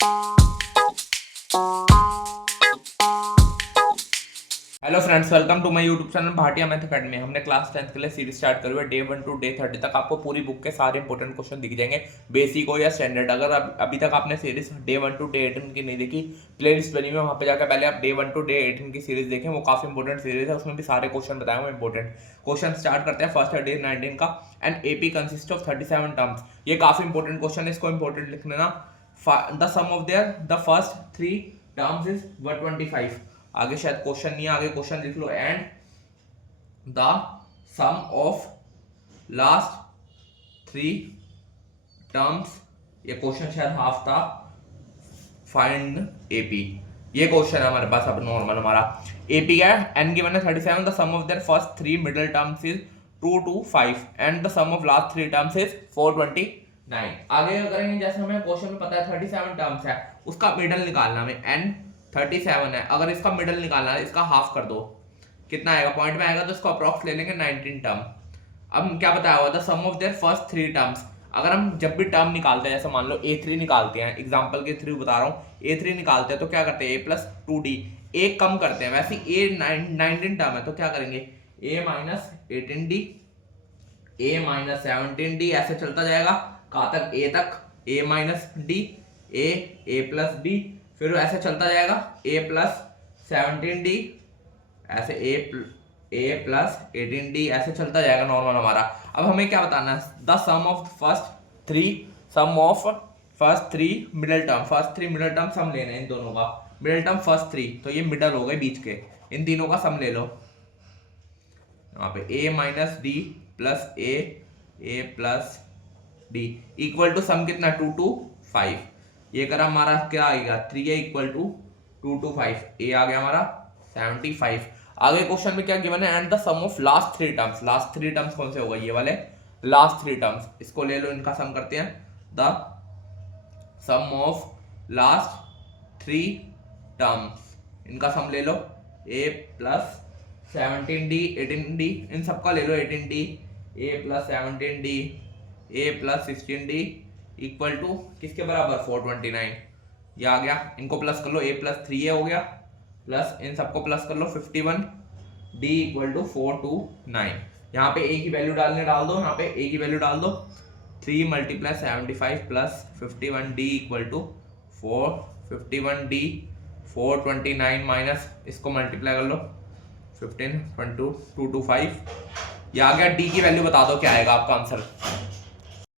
Hello friends, welcome to my YouTube channel Bhatia math academy. हमने class 10th के लिए series start करी हुई है। डे 1 टू डे 30 तक आपको पूरी बुक के सारे इंपॉर्टेंट क्वेश्चन दिख जाएंगे, बेसिक हो या स्टैंडर्ड। अगर अभी तक आपने सीरीज डे 1 टू डे 18 की नहीं देखी, प्लेलिस्ट बनी हुई है, वहाँ पे जाकर पहले आप डे 1 टू डे 18 की सीरीज देखें। वो काफी इंपॉर्टेंट सीरीज है, उसमें भी सारे क्वेश्चन बताए हुए इंपॉर्टेंट क्वेश्चन। स्टार्ट करते हैं फर्स्ट डे 19 का। And AP consist of 37 terms. ये काफी इंपॉर्टेंट क्वेश्चन है, इसको इंपॉर्टेंट लिख लेना। The sum of their the first 3 terms is 125। आगे शायद क्वेश्चन नहीं है, आगे क्वेश्चन लिख लो। And the sum of last 3 terms, ये क्वेश्चन शायद हाफ था। फाइंड एपी, ये क्वेश्चन है हमारे पास। अब नॉर्मल हमारा एपी क्या है, एन गिवन है 37, the sum of their first 3 middle terms is 2 to 5 and the sum of last 3 terms is 429। आगे करेंगे, जैसे हमें क्वेश्चन में पता है 37 टर्म्स है, उसका मिडल निकालना हमें। एन 37 है, अगर इसका मिडल निकालना है, इसका हाफ कर दो, कितना आएगा? पॉइंट में आएगा तो इसको अप्रॉक्स ले लेंगे 19 टर्म। अब क्या बताया हुआ था, सम ऑफ देयर फर्स्ट 3 टर्म्स। अगर हम जब भी टर्म निकालते हैं, जैसे मान लो A3 निकालते हैं, एग्जांपल के थ्रू बता रहा हूँ, A3 निकालते हैं तो क्या करते हैं, A प्लस 2D, एक कम करते हैं। वैसे A 19 टर्म है तो क्या करेंगे, A minus 18D, A minus 17D, ऐसे चलता जाएगा कहाँ तक, A तक, A minus D, A plus D, फिर ऐसे चलता जाएगा A प्लस 17D, ऐसे A प्लस 18D, ऐसे चलता जाएगा नॉर्मल हमारा। अब हमें क्या बताना है, the sum of first three middle term. First 3 middle term sum लेना है इन दोनों का। मिडिल टर्म फर्स्ट 3, तो ये मिडल हो गए बीच के, इन तीनों का सम ले लो। यहाँ पे A minus D plus A plus D equal to sum कितना, 2 to 5। ये करा हमारा क्या आएगा, 3A equal to 2 to 5, A आ गया हमारा 75। आगे क्वेश्चन में क्या गिवन है, and the sum of last 3 terms. Last 3 terms कौन से होगा, ये वाले लास्ट 3 टर्म्स, इसको ले लो, इनका सम करते हैं। The sum of last 3 terms, इनका सम ले लो। A प्लस 17D 18D, इन सबका ले लो 18D, A plus 17D, A plus 16D equal to किसके बराबर, 429। ये आ गया, इनको प्लस कर लो, A प्लस 3A हो गया, प्लस इन सबको प्लस कर लो 51D इक्वल टू 429। यहाँ पे A की वैल्यू डाल दो, यहाँ पे A की वैल्यू डाल दो। 3 multiply 75 plus 51D equal to 451D 429 minus इसको मल्टीप्लाई कर लो 15 2 to 5। ये आ गया। D की वैल्यू बता दो क्या आएगा आपका आंसर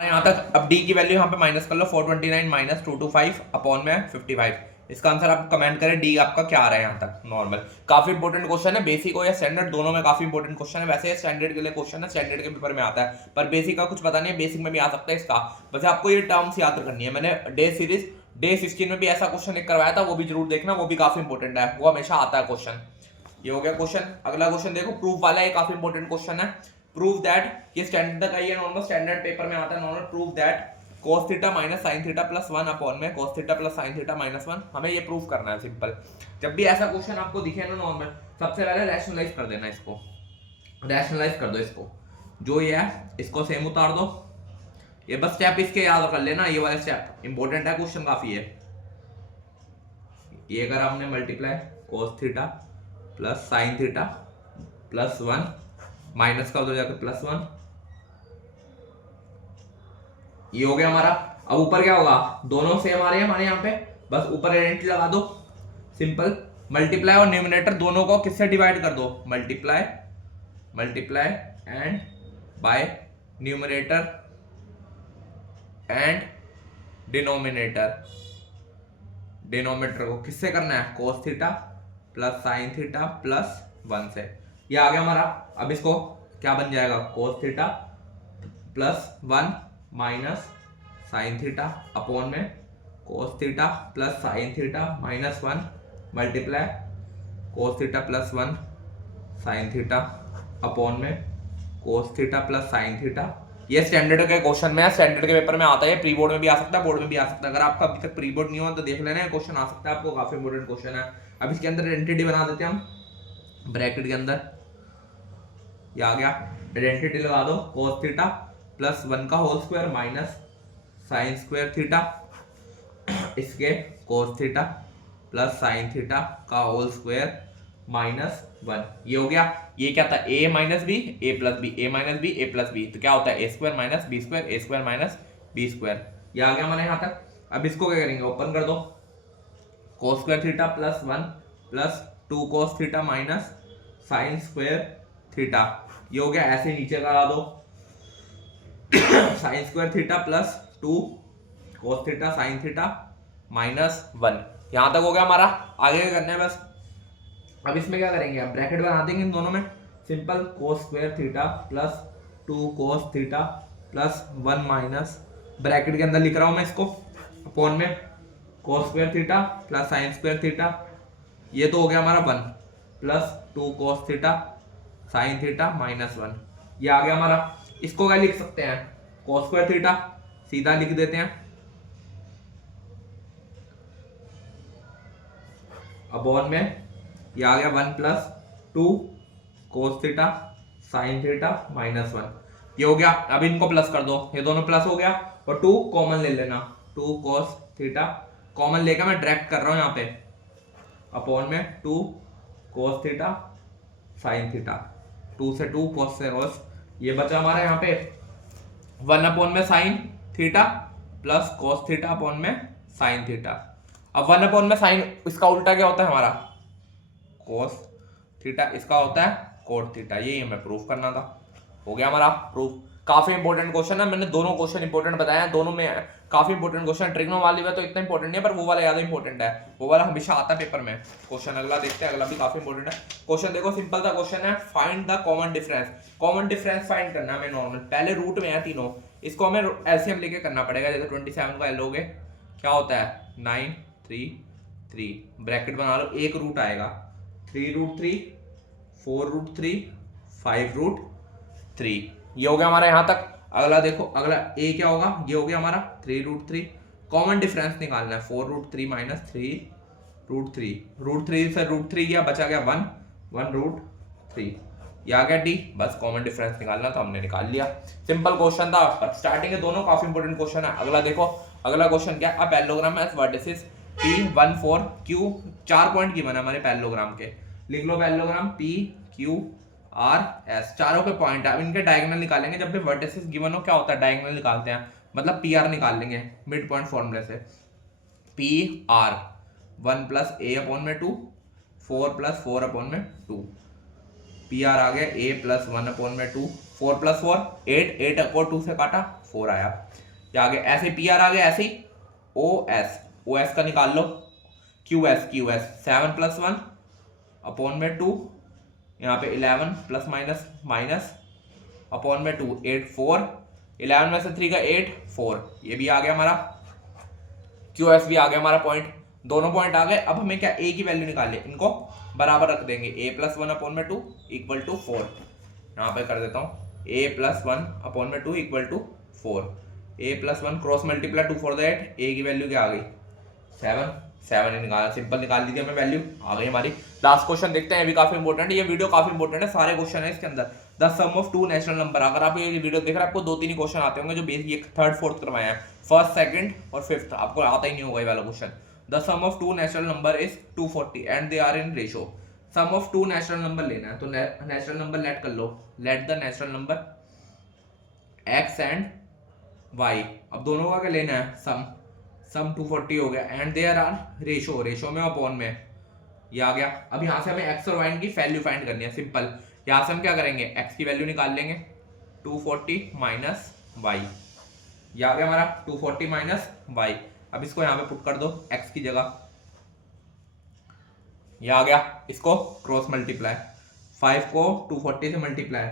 यहाँ तक। अब D की वैल्यू यहाँ पे माइनस कर लो, 429 माइनस 2 to 5 अपॉन में 55। इसका आंसर आप कमेंट करें D आपका क्या आ रहा है यहाँ तक नॉर्मल। काफी इंपॉर्टेंट क्वेश्चन है, बेसिक हो या स्टैंडर्ड, दोनों में काफी इंपॉर्टेंट क्वेश्चन है। वैसे स्टैंडर्ड के लिए क्वेश्चन है, स्टैंडर्ड के पेपर में आता है, पर बेसिक का कुछ पता नहीं है, बेसिक में भी आ सकता है इसका। बस आपको ये टर्म्स याद करनी है। मैंने डे 16 में भी ऐसा क्वेश्चन एक करवाया था, वो भी जरूर देखना, वो भी काफी इंपॉर्टेंट है, वो हमेशा आता है क्वेश्चन। ये हो गया क्वेश्चन। अगला क्वेश्चन देखो, प्रूफ वाला, ये काफी इंपॉर्टेंट क्वेश्चन है। प्रूव दैट, ये स्टैंडर्ड का, ये नॉर्मल स्टैंडर्ड पेपर में आता है normal. Prove that cos theta minus sin theta plus 1 upon में cos theta plus sin theta minus 1। हमें ये प्रूफ करना है सिंपल। जब भी ऐसा क्वेश्चन आपको दिखे ना नॉर्मल, सबसे पहले रैशनलाइज कर देना, इसको रैशनलाइज कर दो, इसको जो ये है इसको सेम उतार दो। ये बस स्टेप इसके याद कर लेना, ये वाले स्टेप इंपॉर्टेंट है, क्वेश्चन काफी है। ये अगर हमने multiply cos theta plus sin theta plus 1 minus का उधर जाकर प्लस 1, ये हो गया हमारा। अब ऊपर क्या होगा, दोनों सेम आ रहे हैं हमारे यहाँ पे, बस ऊपर आइडेंटिटी लगा दो सिंपल। मल्टीप्लाई और न्यूमरेटर दोनों को किससे डिवाइड कर दो, multiply and bye numerator and denominator को किससे करना है, cos theta plus sin theta plus 1 से। ये आ गया हमारा। अब इसको क्या बन जाएगा, cos theta plus 1 minus sine theta upon में cos theta plus sine theta minus 1 multiply cos theta plus 1 sine theta upon में cos theta plus sine theta. ये स्टैंडर्ड के क्वेश्चन में है, स्टैंडर्ड के पेपर में आता है, प्री बोर्ड में भी आ सकता है, बोर्ड में भी आ सकता है। अगर आपका अभी तक प्री बोर्ड नहीं हुआ तो देख लेना, क्वेश्चन आ सकता है आपको, काफी इंपोर्टेंट क्वेश्चन है। अब इसके अंदर आइडेंटिटी बना देते हैं हम ब्रैकेट के अंदर। ये आ गया, आइडेंटिटी लगा दो, cos थीटा प्लस 1 का whole square minus sine square theta इसके cos theta plus sine theta का होल स्क्वायर -1, ये हो गया। ये क्या था, a minus B A plus B, A minus B A plus B, तो क्या होता है A square minus B square, A square minus B square. ये आ गया हमारे यहाँ तक। अब इसको क्या करेंगे, ओपन कर दो, cos square theta plus 1 plus 2 cos theta minus sine square theta, ये हो गया। ऐसे नीचे करा दो, sign square theta plus 2 cos theta sine theta -1, यहां तक हो गया हमारा। आगे क्या करना है बस, अब इसमें क्या करेंगे, अब ब्रैकेट बना देंगे इन दोनों में, simple cos square theta plus 2 कोस थीटा प्लस 1 माइनस, ब्रैकेट के अंदर लिख रहा हूं मैं इसको, अपॉन में cos square theta plus sign square theta, ये तो हो गया हमारा 1 plus 2 cos theta sine theta -1, ये आ गया हमारा। इसको क्या लिख सकते हैं, कोस स्क्वायर थीटा सीधा लिख देते हैं, अपॉन में ये आ गया 1 plus 2 cos theta sine theta -1, ये हो गया। अब इनको प्लस कर दो, ये दोनों प्लस हो गया, और 2 कॉमन ले लेना, 2 कोस थीटा कॉमन लेकर मैं डायरेक्ट कर रहा हूं यहाँ पे, अपॉन में 2 कोस थीटा साइन थीटा, 2 से 2 कोस से कोस, ये बचा हमारा यहाँ पे 1 अपॉन में sine theta plus cos theta upon में साइन थीटा। अब 1 अपॉन में साइन, इसका उल्टा क्या होता है हमारा, कोस थीटा, इसका होता है कोट थीटा, ये हमें प्रूफ करना था, हो गया हमारा प्रूफ। काफी इंपॉर्टेंट क्वेश्चन है, मैंने दोनों क्वेश्चन इंपॉर्टेंट बताया हैं, दोनों में काफी इंपॉर्टेंट क्वेश्चन, ट्रिग्नोमेट्री वाली तो इतना इंपॉर्टेंट नहीं है, पर वो वाला ज्यादा इंपॉर्टेंट है, वो वाला हमेशा आता है पेपर में क्वेश्चन। अगला देखते हैं, अगला भी काफी इंपॉर्टेंट है क्वेश्चन। देखो सिंपल सा क्वेश्चन है, find the common difference, common difference find करना है हमें नॉर्मल, पहले रूट में है तीनों, इसको हमें एलसीएम लेके करना पड़ेगा। जैसे 27 का एल लोगे क्या होता है 9 3 3, ब्रैकेट बना लो, एक रूट आएगा 3√3 4√3 5√3, ये हो गया हमारा यहाँ तक। अगला देखो, अगला ए क्या होगा, ये हो गया हमारा 3√3, कॉमन डिफरेंस निकालना है 4√3 माइनस 3√3, √3 से √3 गया, बचा गया 1√3, ये आ गया डी, बस कॉमन डिफरेंस निकालना, तो हमने निकाल लिया। सिंपल क्वेश्चन था, स्टार्टिंग के दोनों काफी इंपॉर्टेंट क्वेश्चन है। अगला देखो, अगला क्वेश्चन क्या है, a parallelogram has vertices P1 4 Q, 4 point given है हमारे पैरेललोग्राम के, लिख लो parallelogram P Q R S, चारों के पॉइंट है। अब इनके डायगोनल निकालेंगे, जब भी वर्टिसेस गिवन हो क्या होता है डायगोनल निकालते हैं, मतलब PR निकाल लेंगे मिड पॉइंट फॉर्मूले से, PR 1 प्लस a अपॉन में 2 4 प्लस 4 अपॉन में 2, PR आ गया a प्लस 1 अपॉन में 2 4 प्लस 4 8, 8 को 2 से काटा 4 आया, क्या आ गया, ऐसे PR आ गया, ऐसे ही OS का निकाल लो, QS 7 प्लस 1 अपॉन में 2, यहाँ पे 11 प्लस माइनस माइनस अपॉन में 2 8 4, 11 में से 3 का 8 4, ये भी आ गया हमारा, QS भी आ गया हमारा पॉइंट, दोनों पॉइंट आ गए। अब हमें क्या a की वैल्यू निकाल ले, इनको बराबर रख देंगे, a प्लस 1 अपॉन में 2 इक्वल टू 4, यहाँ पे कर देता हूँ a प्लस 1 अपॉन में 2 equal to 4, a plus 1 cross multiply 2 4 8, a की वैल्यू क्या आ गई 7 ही निकाला, सिंपल निकाल दी थी हमें वैल्यू, आ गई हमारी। लास्ट क्वेश्चन देखते हैं, ये भी काफी इंपॉर्टेंट है, ये वीडियो काफी इंपॉर्टेंट है, सारे क्वेश्चन है इसके अंदर। The sum of 2 natural number, अगर आप ये वीडियो देख रहे हैं आपको 2-3 ही क्वेश्चन आते होंगे जो बेसिक 3rd 4th करवाए हैं, 1st 2nd और 5th आपको आता ही नहीं होगा ये वाला question. The sum of 2 natural number is 240 and they are in ratio, sum of 2 natural number लेना है, तो नेचुरल नंबर लेट कर लो, let the natural number x and y, अब दोनों का क्या लेना है सम 240 हो गया, एंड देयर आर रेशो में अपॉन में, ये आ गया। अब यहाँ से हमें x और y की वैल्यू फाइंड करनी है, सिंपल, यहाँ से हम क्या करेंगे x की वैल्यू निकाल लेंगे 240 माइनस y, ये आ गया हमारा 240 माइनस y। अब इसको यहाँ पे पुट कर दो x की जगह, ये आ गया, इसको क्रॉस मल्टीप्लाई 5 को 240 से मल्टीप्लाई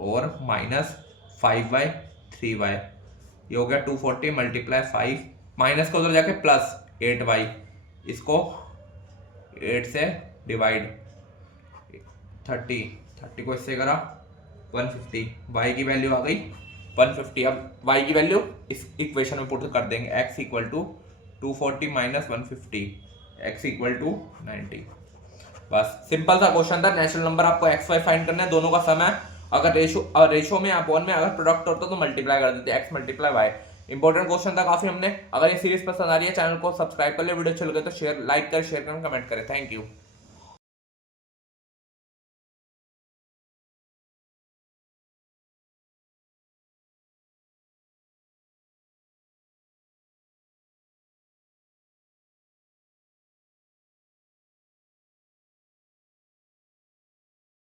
और माइनस 5y 3y, ये हो गया 240 मल्टीप्लाई 5, माइनस को उधर जाके प्लस 8y, इसको 8 से डिवाइड 30 को इससे करा 150, y की वैल्यू आ गई 150। अब y की वैल्यू इस इक्वेशन में पुट कर देंगे, x equal to 240 minus 150, x equal to 90। बस सिंपल सा क्वेश्चन था, नेचुरल नंबर आपको x y फाइंड करना है, दोनों का सम है, अगर रेशो में अपॉन में अगर प्रोडक्ट होता तो मल्टीप्लाई कर देते x multiply y, important question था काफी। हमने, अगर ये सीरीज पसंद आ रही है चैनल को सब्सक्राइब कर ले, वीडियो अच्छे लगे तो शेयर, लाइक कर, शेयर करें, कमेंट करें। Thank you.